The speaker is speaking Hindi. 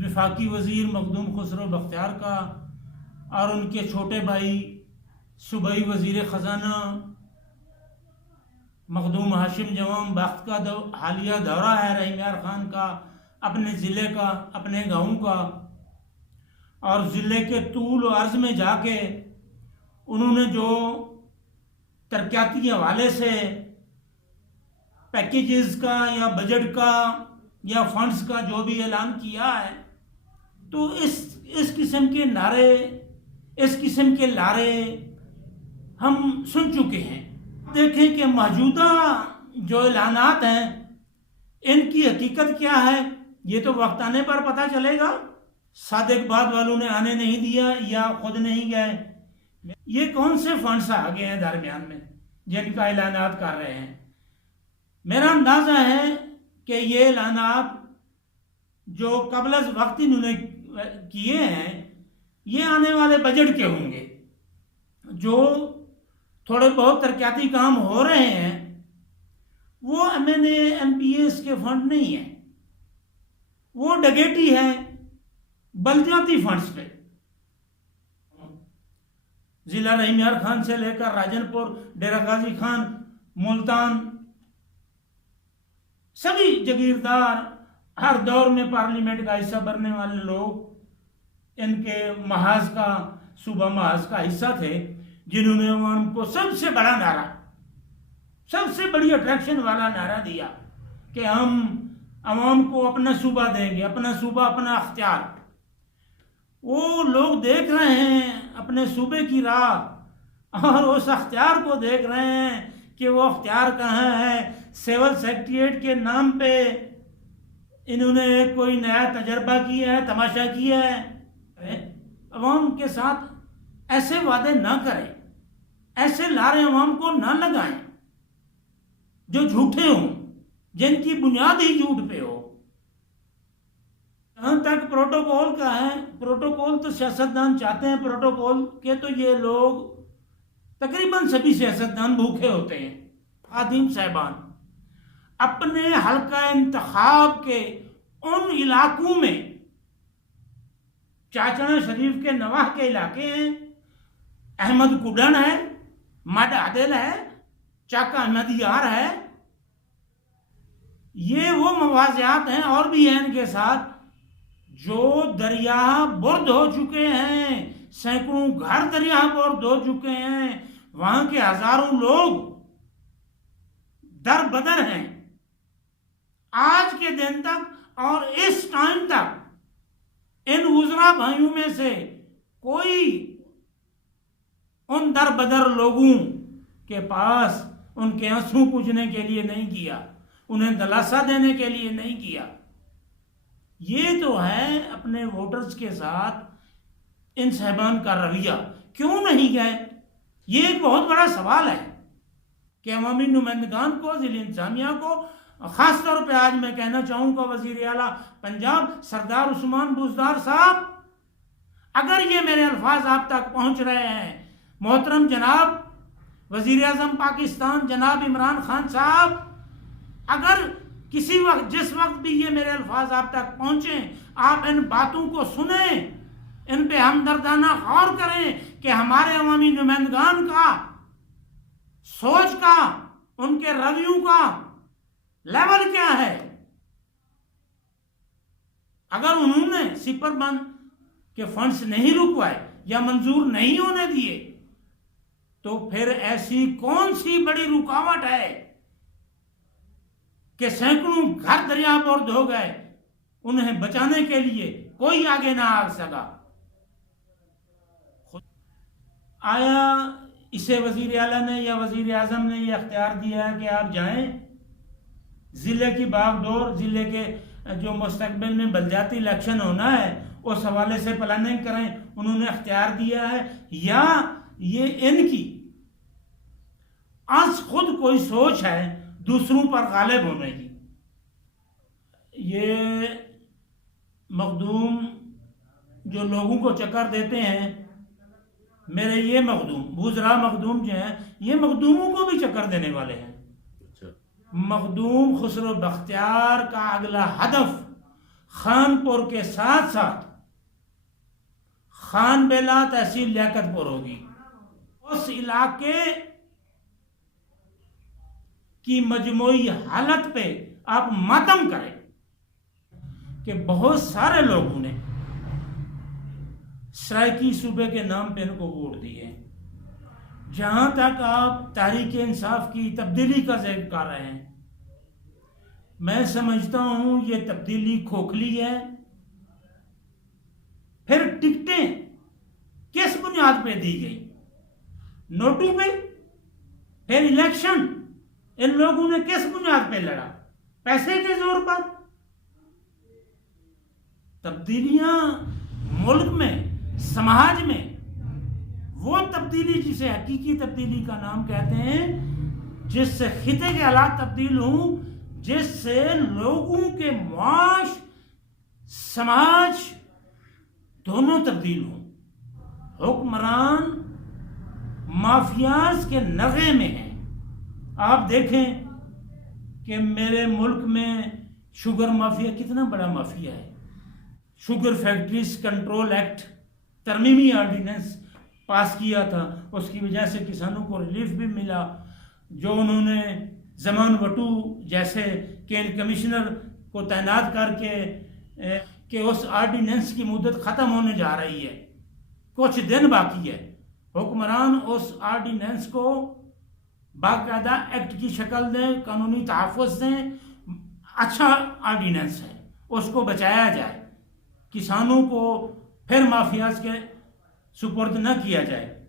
वफाकी वज़ीर मखदूम खुसरो बख्तियार का और उनके छोटे भाई सूबाई वज़ीर ख़जाना मखदूम हाशिम जवाम बख्त का हालिया दौरा है रहीम यार खान का, अपने ज़िले का, अपने गाँव का, और ज़िले के तूल और अर्ज़ में जाके उन्होंने जो तरक्याती हवाले से पैकेजेस का या बजट का या फंड्स का जो भी ऐलान किया है, तो इस किस्म के नारे, इस किस्म के लारे हम सुन चुके हैं। देखें कि मौजूदा जो ऐलानात हैं इनकी हकीकत क्या है, ये तो वक्त आने पर पता चलेगा। सादिक बाद वालों ने आने नहीं दिया या खुद नहीं गए। ये कौन से फंड्स आ गए हैं दरमियान में जिनका ऐलानात कर रहे हैं? मेरा अंदाजा है कि ये ऐलानात जो कबल अज़ वक्त इन्होंने किए हैं ये आने वाले बजट के होंगे। जो थोड़े बहुत तरक्याती काम हो रहे हैं वो MNA MPS के फंड नहीं है, वो डगेटी है बल्दियाती फंड्स पे। जिला रहीम यार खान से लेकर राजनपुर, डेरा गाजी खान, मुल्तान, सभी जगीरदार, हर दौर में पार्लियामेंट का हिस्सा बनने वाले लोग इनके महाज का, सूबा महाज का हिस्सा थे, जिन्होंने अवाम को सबसे बड़ा नारा, सबसे बड़ी अट्रैक्शन वाला नारा दिया कि हम अवाम को अपना सूबा देंगे, अपना सूबा, अपना अख्तियार। वो लोग देख रहे हैं अपने सूबे की राह और उस अख्तियार को देख रहे हैं कि वो अख्तियार कहाँ है। सिविल सेक्रेटेरिएट के नाम पे इन्होंने कोई नया तजर्बा किया है, तमाशा किया है। अवाम के साथ ऐसे वादे ना करें, ऐसे लारे अवाम को ना लगाएं जो झूठे हों, जिनकी बुनियाद ही झूठ पे हो। जहां तक प्रोटोकॉल का है, प्रोटोकॉल तो सियासतदान चाहते हैं, प्रोटोकॉल के तो ये लोग तकरीबन सभी सियासतदान भूखे होते हैं। आदिम साहबान अपने हल्का इंतखाब के उन इलाकों में, चाचना शरीफ के नवाह के इलाके हैं, अहमद कुडन है, मड आदिल है, चाका अहमद यार है, ये वो मवाज़ियात हैं और भी हैं इनके साथ जो दरिया बुर्द हो चुके हैं, सैकड़ों घर दरिया बुर्द हो चुके हैं, वहां के हजारों लोग दर बदर हैं। आज के दिन तक और इस टाइम तक इन उजरा भाइयों में से कोई उन दर बदर लोगों के पास उनके आंसू पूछने के लिए नहीं किया, उन्हें दिलासा देने के लिए नहीं किया। ये तो है अपने वोटर्स के साथ इन साहबान का रवैया। क्यों नहीं गए? ये एक बहुत बड़ा सवाल है कि अवामी नुमाइंदगान को, ज़िला इंतज़ामिया को, ख़ास तौर पे आज मैं कहना चाहूँगा वज़ीर आला पंजाब सरदार उस्मान बुज़दार साहब, अगर ये मेरे अल्फाज आप तक पहुँच रहे हैं, मोहतरम जनाब वज़ीर आज़म पाकिस्तान जनाब इमरान खान साहब, अगर किसी वक्त, जिस वक्त भी ये मेरे अल्फाज आप तक पहुँचे, आप इन बातों को सुने, इन पे हमदर्दाना गौर करें कि हमारे अवामी नुमाइंदगान का सोच का, उनके रवैयों का लेवल क्या है। अगर उन्होंने सिपर बंद के फंड्स नहीं रुकवाए या मंजूर नहीं होने दिए, तो फिर ऐसी कौन सी बड़ी रुकावट है कि सैकड़ों घर दरिया बुर्द हो गए, उन्हें बचाने के लिए कोई आगे ना आ सका। आया इसे वजीर आला ने या वजीर आजम ने यह अख्तियार दिया है कि आप जाएं, ज़िले की बागडोर, ज़िले के जो मुस्तकबिल में बलदियाती इलेक्शन होना है उस हवाले से प्लानिंग करें, उन्होंने अख्तियार दिया है। या ये इनकी आज खुद कोई सोच है दूसरों पर गालिब होने की। ये मखदूम जो लोगों को चक्कर देते हैं, मेरे ये मखदूम बुज़रा मखदूम जो हैं, ये मखदूमों को भी चक्कर देने वाले हैं। मखदूम खुसरो बख्तियार का अगला हदफ खानपुर के साथ साथ खानबेला तहसील लियाकतपुर होगी। उस इलाके की मजमूई हालत पे आप मातम करें कि बहुत सारे लोगों ने सराइकी सूबे के नाम पे इनको वोट दिए। जहां तक आप तहरीक इंसाफ की तब्दीली का जिक्र कर रहे हैं, मैं समझता हूं ये तब्दीली खोखली है। फिर टिकटें किस बुनियाद पे दी गई? नोटू पे? फिर इलेक्शन इन लोगों ने किस बुनियाद पे लड़ा? पैसे के जोर पर? तब्दीलियां मुल्क में, समाज में, वो तब्दीली जिसे हकीकी तब्दीली का नाम कहते हैं, जिससे खिते के हालात तब्दील हों, जिससे लोगों के मुआश, समाज दोनों तब्दील हों। हुक्मरान माफियाज के नगे में हैं। आप देखें कि मेरे मुल्क में शुगर माफिया कितना बड़ा माफिया है। शुगर फैक्ट्रीज कंट्रोल एक्ट तरमीमी ऑर्डिनेंस पास किया था, उसकी वजह से किसानों को रिलीफ भी मिला। जो उन्होंने जमान वटू जैसे केन कमिश्नर को तैनात करके कि उस ऑर्डिनेंस की मुद्दत ख़त्म होने जा रही है, कुछ दिन बाकी है, हुक्मरान उस ऑर्डिनेंस को बाकायदा एक्ट की शक्ल दें, कानूनी तहफ़्फ़ुज़ दें। अच्छा ऑर्डिनेंस है, उसको बचाया जाए, किसानों को फिर माफियाज के सुपुर्द न किया जाए।